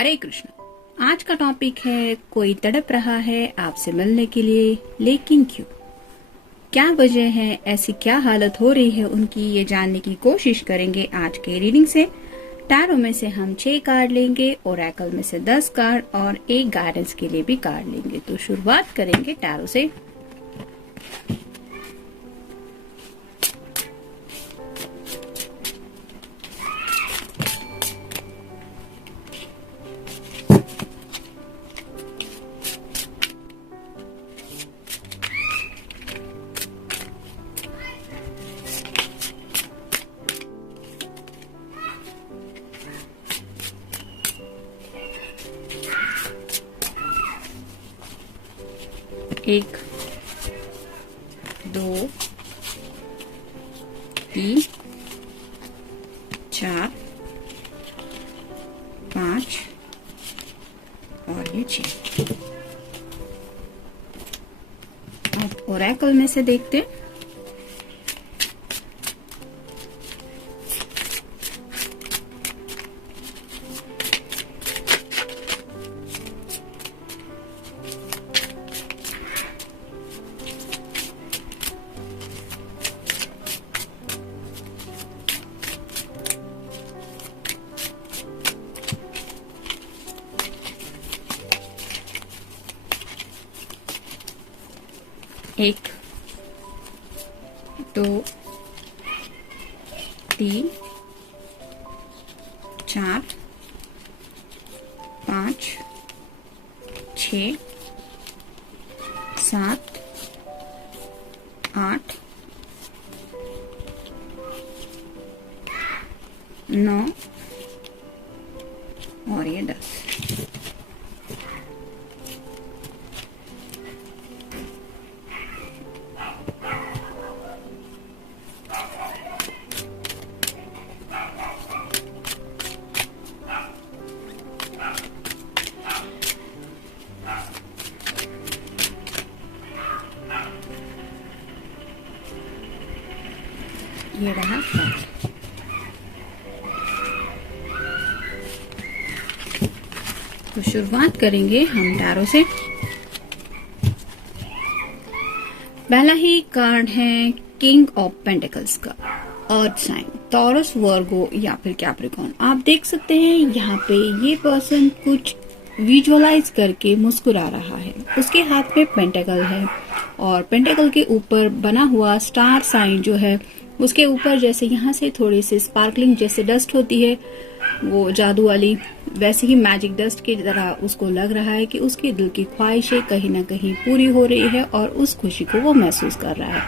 हरे कृष्ण। आज का टॉपिक है कोई तड़प रहा है आपसे मिलने के लिए, लेकिन क्यों? क्या वजह है, ऐसी क्या हालत हो रही है उनकी, ये जानने की कोशिश करेंगे आज के रीडिंग से। टैरो में से हम 6 कार्ड लेंगे, ओरेकल में से 10 कार्ड और एक गाइडेंस के लिए भी कार्ड लेंगे। तो शुरुआत करेंगे टैरो से। एक, दो, तीन, चार, 5 और ये 6। अब ओरेकल में से देखते हैं। एक, दो, तीन, 4, 5, 6, 7, 8, 9 और ये 10। ये रहा कार्ड। तो शुरुआत करेंगे हम टैरो से। पहला ही कार्ड है किंग ऑफ पेंटिकल्स का, अर्थ साइन, टॉरस, वर्गो या फिर कैप्रिकॉर्न। आप देख सकते हैं यहाँ पे ये पर्सन कुछ विजुअलाइज करके मुस्कुरा रहा है। उसके हाथ में पेंटिकल है और पेंटिकल के ऊपर बना हुआ स्टार साइन जो है उसके ऊपर जैसे यहाँ से थोड़ी सी स्पार्कलिंग जैसे डस्ट होती है, वो जादू वाली, वैसे ही मैजिक डस्ट की तरह उसको लग रहा है कि उसके दिल की ख्वाहिशें कहीं ना कहीं पूरी हो रही है और उस खुशी को वो महसूस कर रहा है।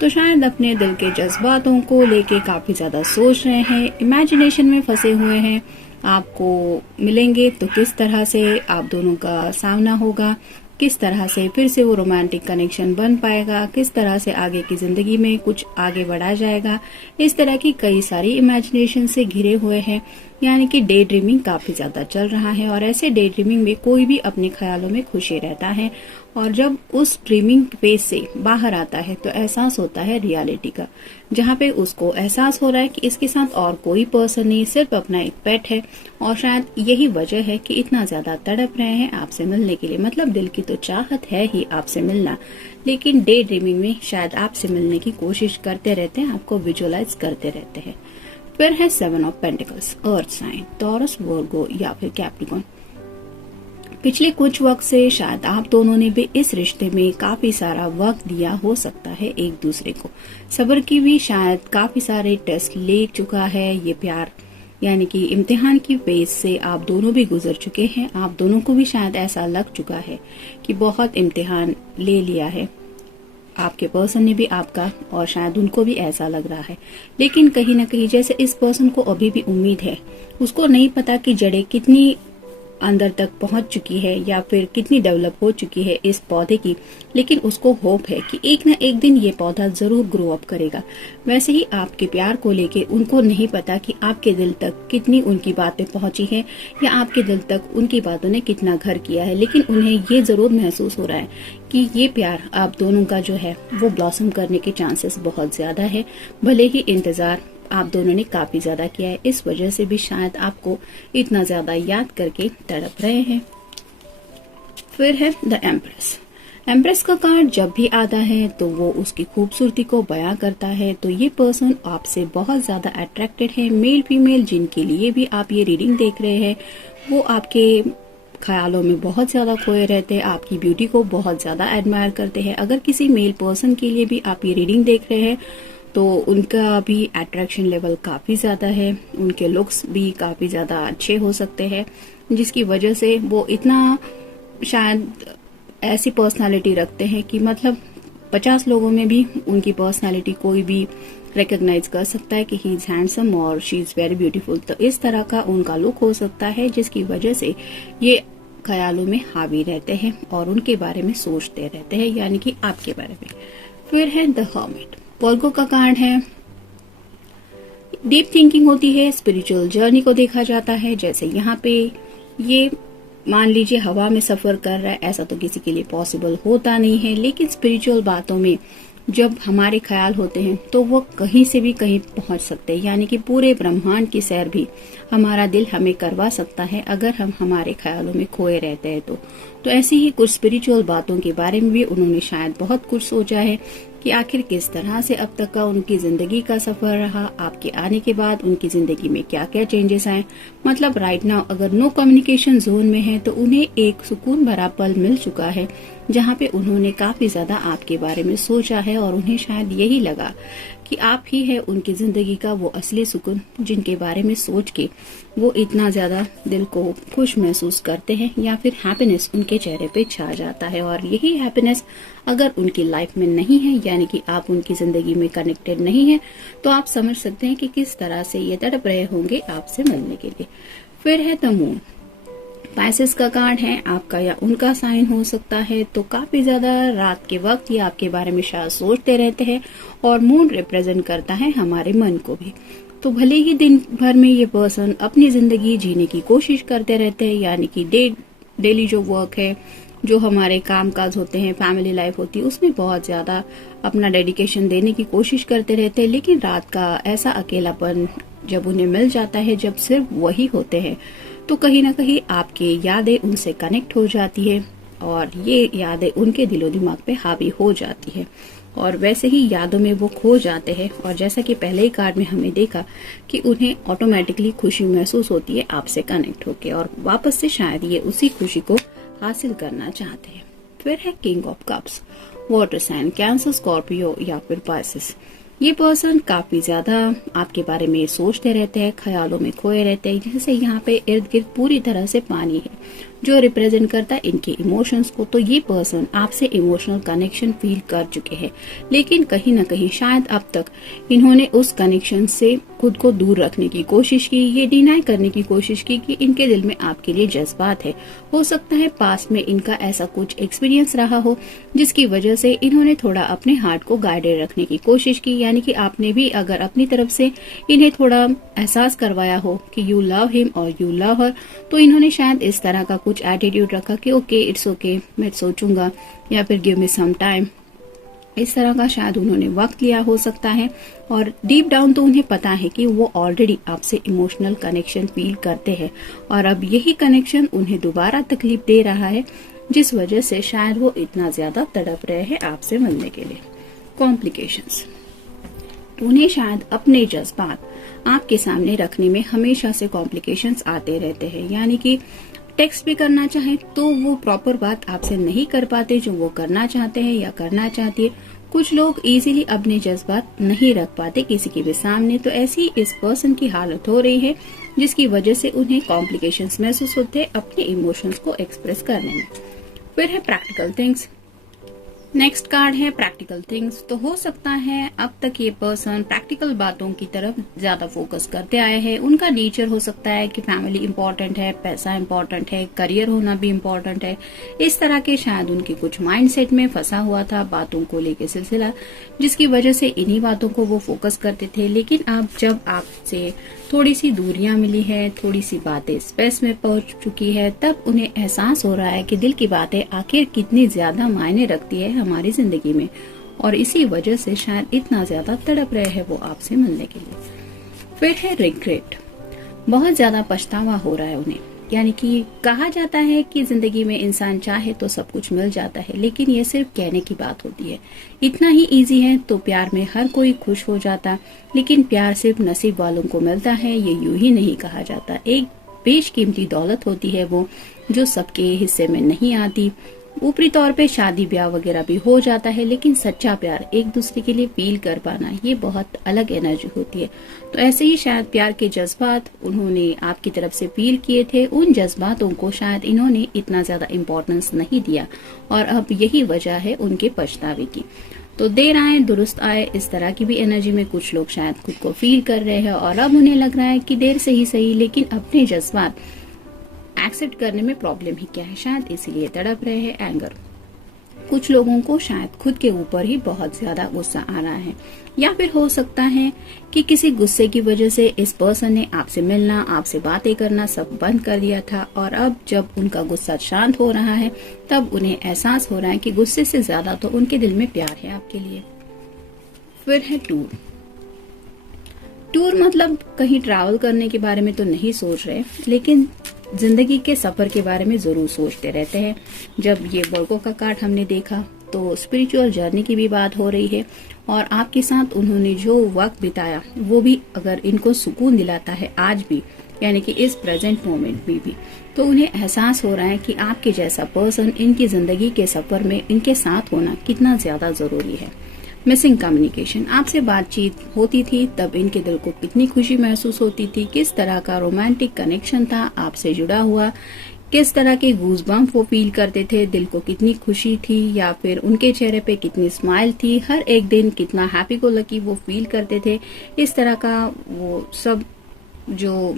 तो शायद अपने दिल के जज्बातों को लेके काफी ज्यादा सोच रहे हैं, इमेजिनेशन में फंसे हुए हैं। आपको मिलेंगे तो किस तरह से आप दोनों का सामना होगा, किस तरह से फिर से वो रोमांटिक कनेक्शन बन पाएगा, किस तरह से आगे की जिंदगी में कुछ आगे बढ़ा जाएगा, इस तरह की कई सारी इमेजिनेशन से घिरे हुए हैं। यानी कि डे ड्रीमिंग काफी ज्यादा चल रहा है और ऐसे डे ड्रीमिंग में कोई भी अपने ख्यालों में खुशी रहता है और जब उस ड्रीमिंग फेज से बाहर आता है तो एहसास होता है रियलिटी का, जहाँ पे उसको एहसास हो रहा है कि इसके साथ और कोई पर्सन नहीं, सिर्फ अपना एक पेट है। और शायद यही वजह है कि इतना ज्यादा तड़प रहे हैं आपसे मिलने के लिए। मतलब दिल की तो चाहत है ही आपसे मिलना, लेकिन डे ड्रीमिंग में शायद आपसे मिलने की कोशिश करते रहते हैं, आपको विजुअलाइज करते रहते हैं। फिर है 7 of pentacles, earth sign, Taurus, Virgo या फिर कैप्रिकॉर्न। पिछले कुछ वक्त से शायद आप दोनों ने भी इस रिश्ते में काफी सारा वक्त दिया हो सकता है एक दूसरे को। सब्र की भी शायद काफी सारे टेस्ट ले चुका है ये प्यार, यानी कि इम्तिहान की फेज से आप दोनों भी गुजर चुके हैं। आप दोनों को भी शायद ऐसा लग चुका है कि बहुत इम्तिहान ले लिया है आपके पर्सन ने भी आपका, और शायद उनको भी ऐसा लग रहा है। लेकिन कहीं ना कहीं जैसे इस पर्सन को अभी भी उम्मीद है, उसको नहीं पता कि जड़ें कितनी अंदर तक पहुंच चुकी है या फिर कितनी डेवलप हो चुकी है इस पौधे की, लेकिन उसको होप है कि एक न एक दिन ये पौधा जरूर ग्रो अप करेगा। वैसे ही आपके प्यार को लेके उनको नहीं पता कि आपके दिल तक कितनी उनकी बातें पहुंची है या आपके दिल तक उनकी बातों ने कितना घर किया है, लेकिन उन्हें ये जरूर महसूस हो रहा है कि ये प्यार आप दोनों का जो है वो ब्लॉसम करने के चांसेस बहुत ज्यादा है। भले ही इंतजार आप दोनों ने काफी ज्यादा किया है, इस वजह से भी शायद आपको इतना ज्यादा याद करके तड़प रहे हैं। फिर है द एम्प्रेस। एम्प्रेस का कार्ड जब भी आता है तो वो उसकी खूबसूरती को बयां करता है। तो ये पर्सन आपसे बहुत ज्यादा अट्रैक्टेड है, मेल फीमेल जिनके लिए भी आप ये रीडिंग देख रहे हैं वो आपके ख्यालों में बहुत ज्यादा खोए रहते हैं, आपकी ब्यूटी को बहुत ज्यादा एडमायर करते हैं। अगर किसी मेल पर्सन के लिए भी आप ये रीडिंग देख रहे हैं तो उनका भी अट्रैक्शन लेवल काफी ज्यादा है, उनके लुक्स भी काफी ज्यादा अच्छे हो सकते हैं, जिसकी वजह से वो इतना शायद ऐसी पर्सनालिटी रखते हैं कि मतलब 50 लोगों में भी उनकी पर्सनालिटी कोई भी रिकॉग्नाइज कर सकता है कि ही इज हैंडसम और शी इज वेरी ब्यूटीफुल। तो इस तरह का उनका लुक हो सकता है, जिसकी वजह से ये ख्यालों में हावी रहते हैं और उनके बारे में सोचते रहते हैं, यानी कि आपके बारे में। फिर है द हर्मिट। वर्गो का कार्ड है, डीप थिंकिंग होती है, स्पिरिचुअल जर्नी को देखा जाता है। जैसे यहाँ पे ये मान लीजिए हवा में सफर कर रहा है, ऐसा तो किसी के लिए पॉसिबल होता नहीं है, लेकिन स्पिरिचुअल बातों में जब हमारे ख्याल होते हैं तो वो कहीं से भी कहीं पहुंच सकते हैं, यानी कि पूरे ब्रह्मांड की सैर भी हमारा दिल हमें करवा सकता है अगर हम हमारे ख्यालों में खोए रहते हैं। तो ऐसी ही कुछ स्पिरिचुअल बातों के बारे में भी उन्होंने शायद बहुत कुछ सोचा है कि आखिर किस तरह से अब तक का उनकी जिंदगी का सफर रहा, आपके आने के बाद उनकी जिंदगी में क्या क्या चेंजेस आए। मतलब राइट नाउ अगर नो कम्युनिकेशन जोन में है तो उन्हें एक सुकून भरा पल मिल चुका है, जहाँ पे उन्होंने काफी ज्यादा आपके बारे में सोचा है और उन्हें शायद यही लगा कि आप ही है उनकी जिंदगी का वो असली सुकून, जिनके बारे में सोच के वो इतना ज्यादा दिल को खुश महसूस करते हैं, या फिर हैप्पीनेस उनके चेहरे पे छा जाता है। और यही हैप्पीनेस अगर उनकी लाइफ में नहीं है, यानी कि आप उनकी जिंदगी में कनेक्टेड नहीं है, तो आप समझ सकते हैं कि किस तरह से ये तड़प रहे होंगे आपसे मिलने के लिए। फिर है द मून। पाइसेस का कार्ड है, आपका या उनका साइन हो सकता है। तो काफी ज्यादा रात के वक्त ये आपके बारे में शायद सोचते रहते हैं, और मून रिप्रेजेंट करता है हमारे मन को भी। तो भले ही दिन भर में ये पर्सन अपनी जिंदगी जीने की कोशिश करते रहते हैं, यानी कि डेली जो वर्क है, जो हमारे काम काज होते हैं, फैमिली लाइफ होती है, उसमें बहुत ज्यादा अपना डेडिकेशन देने की कोशिश करते रहते हैं, लेकिन रात का ऐसा अकेलापन जब उन्हें मिल जाता है, जब सिर्फ वही होते हैं, तो कहीं ना कहीं आपकी यादें उनसे कनेक्ट हो जाती है और ये यादें उनके दिलो दिमाग पे हावी हो जाती है, और वैसे ही यादों में वो खो जाते हैं। और जैसा कि पहले ही कार्ड में हमें देखा कि उन्हें ऑटोमेटिकली खुशी महसूस होती है आपसे कनेक्ट होके, और वापस से शायद ये उसी खुशी को हासिल करना चाहते हैं। फिर है king of cups. Water sign, Cancer, Scorpio या फिर पाइसेस। ये पर्सन काफी ज्यादा आपके बारे में सोचते रहते हैं, ख्यालों में खोए रहते हैं। जैसे यहाँ पे इर्द गिर्द पूरी तरह से पानी है जो रिप्रेजेंट करता है इनके इमोशंस को। तो ये पर्सन आपसे इमोशनल कनेक्शन फील कर चुके हैं, लेकिन कहीं ना कहीं शायद अब तक इन्होंने उस कनेक्शन से खुद को दूर रखने की कोशिश की, ये डिनाई करने की कोशिश की कि इनके दिल में आपके लिए जज्बात है। हो सकता है पास में इनका ऐसा कुछ एक्सपीरियंस रहा हो जिसकी वजह से इन्होंने थोड़ा अपने हार्ट को गाइडेड रखने की कोशिश की, यानी कि आपने भी अगर अपनी तरफ से इन्हें थोड़ा एहसास करवाया हो कि यू लव हिम और यू लव हर, तो इन्होंने शायद इस तरह का कुछ एटीट्यूड रखा कि ओके इट्स ओके, मैं सोचूंगा, या फिर गिव मी सम टाइम, इस तरह का शायद उन्होंने वक्त लिया हो सकता है। और डीप डाउन तो उन्हें पता है कि वो ऑलरेडी आपसे इमोशनल कनेक्शन फील करते हैं, और अब यही कनेक्शन उन्हें दोबारा तकलीफ दे रहा है, जिस वजह से शायद वो इतना ज्यादा तड़प रहे हैं आपसे मिलने के लिए। कॉम्प्लिकेशंस, तो उन्हें शायद अपने जज्बात आपके सामने रखने में हमेशा से कॉम्प्लिकेशंस आते रहते हैं, यानी कि टेक्स्ट भी करना चाहे तो वो प्रॉपर बात आपसे नहीं कर पाते जो वो करना चाहते हैं या करना चाहती है। कुछ लोग इजीली अपने जज्बात नहीं रख पाते किसी के भी सामने, तो ऐसी इस पर्सन की हालत हो रही है, जिसकी वजह से उन्हें कॉम्प्लिकेशंस महसूस होते हैं अपने इमोशंस को एक्सप्रेस करने में। फिर है प्रैक्टिकल थिंग्स। नेक्स्ट कार्ड है प्रैक्टिकल थिंग्स। तो हो सकता है अब तक ये पर्सन प्रैक्टिकल बातों की तरफ ज्यादा फोकस करते आए हैं। उनका नेचर हो सकता है कि फैमिली इम्पोर्टेंट है, पैसा इम्पोर्टेंट है, करियर होना भी इम्पोर्टेंट है, इस तरह के शायद उनके कुछ माइंडसेट में फंसा हुआ था बातों को लेकर सिलसिला, जिसकी वजह से इन्हीं बातों को वो फोकस करते थे। लेकिन अब जब आपसे थोड़ी सी दूरियां मिली है, थोड़ी सी बातें स्पेस में पहुंच चुकी है, तब उन्हें एहसास हो रहा है कि दिल की बातें आखिर कितनी ज्यादा मायने रखती है हमारी जिंदगी में, और इसी वजह से शायद इतना ज्यादा तड़प रहे हैं वो आपसे मिलने के लिए। फिर है रिग्रेट, बहुत ज्यादा पछतावा हो रहा है उन्हें। यानी कि कहा जाता है कि जिंदगी में इंसान चाहे तो सब कुछ मिल जाता है, लेकिन ये सिर्फ कहने की बात होती है। इतना ही इजी है तो प्यार में हर कोई खुश हो जाता, लेकिन प्यार सिर्फ नसीब वालों को मिलता है, ये यूं ही नहीं कहा जाता। एक बेशकीमती दौलत होती है वो, जो सबके हिस्से में नहीं आती। ऊपरी तौर पे शादी ब्याह वगैरह भी हो जाता है, लेकिन सच्चा प्यार, एक दूसरे के लिए फील कर पाना, ये बहुत अलग एनर्जी होती है। तो ऐसे ही शायद प्यार के जज्बात उन्होंने आपकी तरफ से फील किए थे, उन जज्बातों को शायद इन्होंने इतना ज्यादा इम्पोर्टेंस नहीं दिया, और अब यही वजह है उनके पछतावे की। तो देर आए दुरुस्त आए, इस तरह की भी एनर्जी में कुछ लोग शायद खुद को फील कर रहे हैं, और अब उन्हें लग रहा है कि देर से ही सही, लेकिन अपने जज्बात एक्सेप्ट करने में प्रॉब्लम ही क्या है, शायद इसीलिए तड़प रहे हैं। एंगर, कुछ लोगों को शायद खुद के ऊपर ही बहुत ज्यादा गुस्सा आ रहा है, या फिर हो सकता है कि किसी गुस्से की वजह से इस पर्सन ने आपसे मिलना, आपसे बातें करना सब बंद कर दिया था, और अब जब उनका गुस्सा शांत हो रहा है तब उन्हें एहसास हो रहा है कि गुस्से से ज्यादा तो उनके दिल में प्यार है आपके लिए। फिर है टूर। टूर मतलब कहीं ट्रैवल करने के बारे में तो नहीं सोच रहे, लेकिन जिंदगी के सफर के बारे में जरूर सोचते रहते हैं। जब ये वर्गो का कार्ड हमने देखा तो स्पिरिचुअल जर्नी की भी बात हो रही है, और आपके साथ उन्होंने जो वक्त बिताया वो भी अगर इनको सुकून दिलाता है आज भी, यानी कि इस प्रेजेंट मोमेंट में भी, तो उन्हें एहसास हो रहा है कि आपके जैसा पर्सन इनकी जिंदगी के सफर में इनके साथ होना कितना ज्यादा जरूरी है। मिसिंग कम्युनिकेशन, आपसे बातचीत होती थी तब इनके दिल को कितनी खुशी महसूस होती थी, किस तरह का रोमांटिक कनेक्शन था आपसे जुड़ा हुआ, किस तरह के गूज़बम्प वो फील करते थे, दिल को कितनी खुशी थी, या फिर उनके चेहरे पे कितनी स्माइल थी, हर एक दिन कितना हैप्पी गो लकी वो फील करते थे। इस तरह का वो सब जो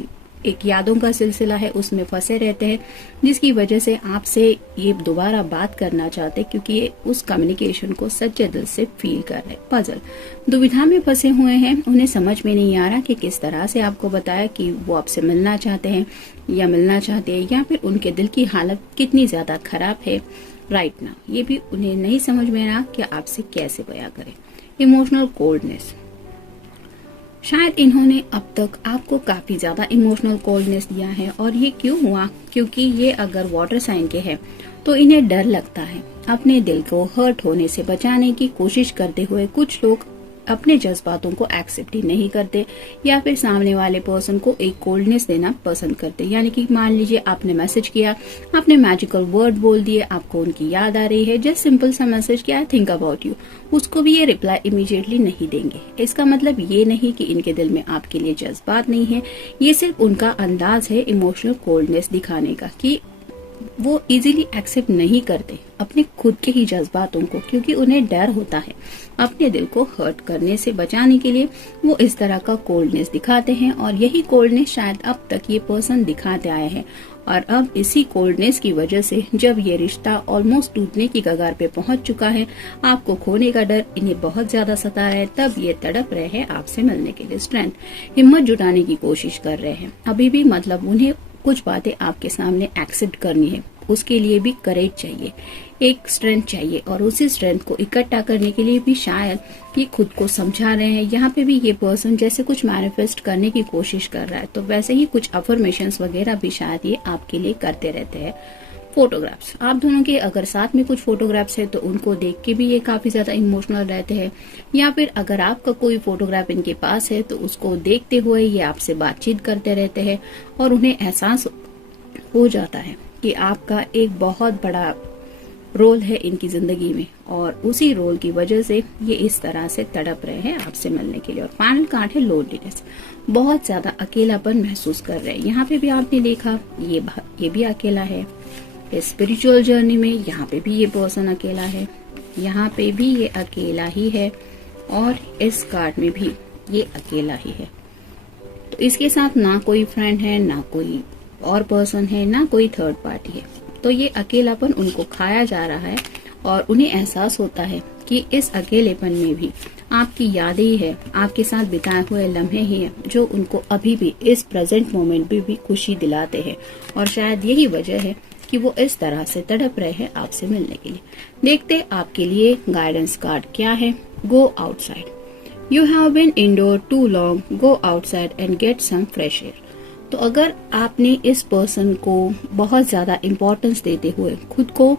एक यादों का सिलसिला है उसमें फंसे रहते हैं, जिसकी वजह से आपसे ये दोबारा बात करना चाहते, क्योंकि ये उस कम्युनिकेशन को सच्चे दिल से फील कर रहे। पजल, दुविधा में फंसे हुए हैं, उन्हें समझ में नहीं आ रहा कि किस तरह से आपको बताया कि वो आपसे मिलना चाहते हैं या मिलना चाहते हैं, या फिर उनके दिल की हालत कितनी ज्यादा खराब है राइट नाउ, ये भी उन्हें नहीं समझ में आ रहा कि आपसे कैसे बयां करें। इमोशनल कोल्डनेस, शायद इन्होंने अब तक आपको काफी ज्यादा इमोशनल कोल्डनेस दिया है, और ये क्यों हुआ, क्योंकि ये अगर वाटर साइन के हैं तो इन्हें डर लगता है। अपने दिल को हर्ट होने से बचाने की कोशिश करते हुए कुछ लोग अपने जज्बातों को एक्सेप्ट ही नहीं करते, या फिर सामने वाले पर्सन को एक कोल्डनेस देना पसंद करते। यानी कि मान लीजिए आपने मैसेज किया, आपने मैजिकल वर्ड बोल दिए, आपको उनकी याद आ रही है, जस्ट सिंपल सा मैसेज किया, आई थिंक अबाउट यू, उसको भी ये रिप्लाई इमीडिएटली नहीं देंगे। इसका मतलब ये नहीं कि इनके दिल में आपके लिए जज्बात नहीं है, ये सिर्फ उनका अंदाज है इमोशनल कोल्डनेस दिखाने का, कि वो इजीली एक्सेप्ट नहीं करते अपने खुद के ही जज्बातों को, क्योंकि उन्हें डर होता है। अपने दिल को हर्ट करने से बचाने के लिए वो इस तरह का कोल्डनेस दिखाते हैं, और यही कोल्डनेस शायद अब तक ये पर्सन दिखाते आए हैं, और अब इसी कोल्डनेस की वजह से जब ये रिश्ता ऑलमोस्ट टूटने की कगार पे पहुंच चुका है, आपको खोने का डर इन्हें बहुत ज्यादा सता रहा है, तब ये तड़प रहे हैं आपसे मिलने के लिए। स्ट्रेंथ, हिम्मत जुटाने की कोशिश कर रहे हैं अभी भी, मतलब उन्हें कुछ बातें आपके सामने एक्सेप्ट करनी है, उसके लिए भी करेज चाहिए, एक स्ट्रेंथ चाहिए, और उसी स्ट्रेंथ को इकट्ठा करने के लिए भी शायद ये खुद को समझा रहे हैं। यहाँ पे भी ये पर्सन जैसे कुछ मैनिफेस्ट करने की कोशिश कर रहा है, तो वैसे ही कुछ अफर्मेशंस वगैरह भी शायद ये आपके लिए करते रहते हैं। फोटोग्राफ्स, आप दोनों के अगर साथ में कुछ फोटोग्राफ्स है तो उनको देख के भी ये काफी ज्यादा इमोशनल रहते हैं, या फिर अगर आपका कोई फोटोग्राफ इनके पास है तो उसको देखते हुए ये आपसे बातचीत करते रहते हैं, और उन्हें एहसास हो जाता है कि आपका एक बहुत बड़ा रोल है इनकी जिंदगी में, और उसी रोल की वजह से ये इस तरह से तड़प रहे हैं आपसे मिलने के लिए। और फाइनल कार्ड है लोनलीनेस, बहुत ज्यादा अकेलापन महसूस कर रहे हैं। यहाँ पे भी आपने देखा ये भी अकेला है, स्पिरिचुअल जर्नी में यहाँ पे भी ये पर्सन अकेला है, यहाँ पे भी ये अकेला ही है, और इस कार्ड में भी ये अकेला ही है। तो इसके साथ ना कोई फ्रेंड है, ना कोई और पर्सन है, ना कोई थर्ड पार्टी है, तो ये अकेलापन उनको खाया जा रहा है, और उन्हें एहसास होता है कि इस अकेलेपन में भी आपकी यादें ही है, आपके साथ बिताए हुए लम्हे ही है जो उनको अभी भी इस प्रेजेंट मोमेंट में भी खुशी दिलाते हैं, और शायद यही वजह है कि वो इस तरह से तड़प रहे हैं आपसे मिलने के लिए। देखते आपके लिए गाइडेंस कार्ड क्या है। Go outside, you have been indoor too long, go outside and get some fresh air. तो अगर आपने इस पर्सन को बहुत ज्यादा इम्पोर्टेंस देते हुए खुद को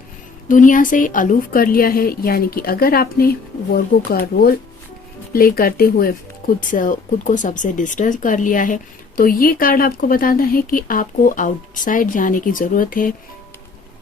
दुनिया से अलूफ कर लिया है, यानी कि अगर आपने वर्गो का रोल प्ले करते हुए खुद को सबसे डिस्टेंस कर लिया है, तो ये कार्ड आपको बताता है कि आपको आउटसाइड जाने की जरूरत है।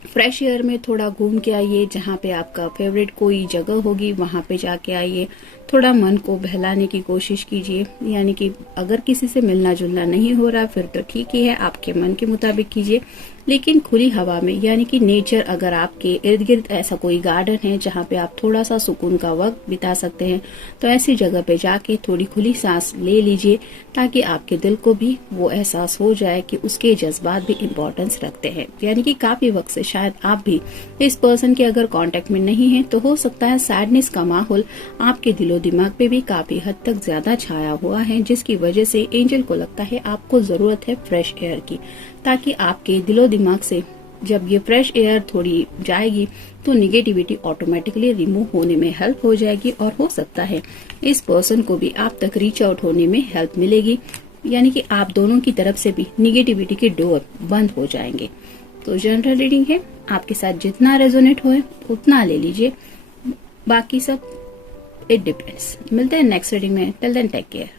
फ्रेश एयर में थोड़ा घूम के आइए, जहाँ पे आपका फेवरेट कोई जगह होगी वहां पे जाके आइए, थोड़ा मन को बहलाने की कोशिश कीजिए। यानी कि अगर किसी से मिलना जुलना नहीं हो रहा फिर तो ठीक ही है, आपके मन के मुताबिक कीजिए, लेकिन खुली हवा में, यानी कि नेचर, अगर आपके इर्द गिर्द ऐसा कोई गार्डन है जहाँ पे आप थोड़ा सा सुकून का वक्त बिता सकते हैं, तो ऐसी जगह पे जाके थोड़ी खुली सांस ले लीजिए, ताकि आपके दिल को भी वो एहसास हो जाए कि उसके जज्बात भी इम्पोर्टेंस रखते हैं। यानी कि काफी वक्त से शायद आप भी इस पर्सन के अगर कांटेक्ट में नहीं है, तो हो सकता है सैडनेस का माहौल आपके दिलो दिमाग पे भी काफी हद तक ज्यादा छाया हुआ है, जिसकी वजह से एंजल को लगता है आपको जरूरत है फ्रेश एयर की, ताकि आपके दिलो दिमाग से जब ये फ्रेश एयर थोड़ी जाएगी तो निगेटिविटी ऑटोमेटिकली रिमूव होने में हेल्प हो जाएगी, और हो सकता है इस पर्सन को भी आप तक रीच आउट होने में हेल्प मिलेगी। यानी कि आप दोनों की तरफ से भी निगेटिविटी के डोर बंद हो जाएंगे। तो जनरल रीडिंग है, आपके साथ जितना रेजोनेट होए उतना ले लीजिए, बाकी सब इट डिपेंड्स। मिलते हैं नेक्स्ट रीडिंग में, टिल देन टेक केयर।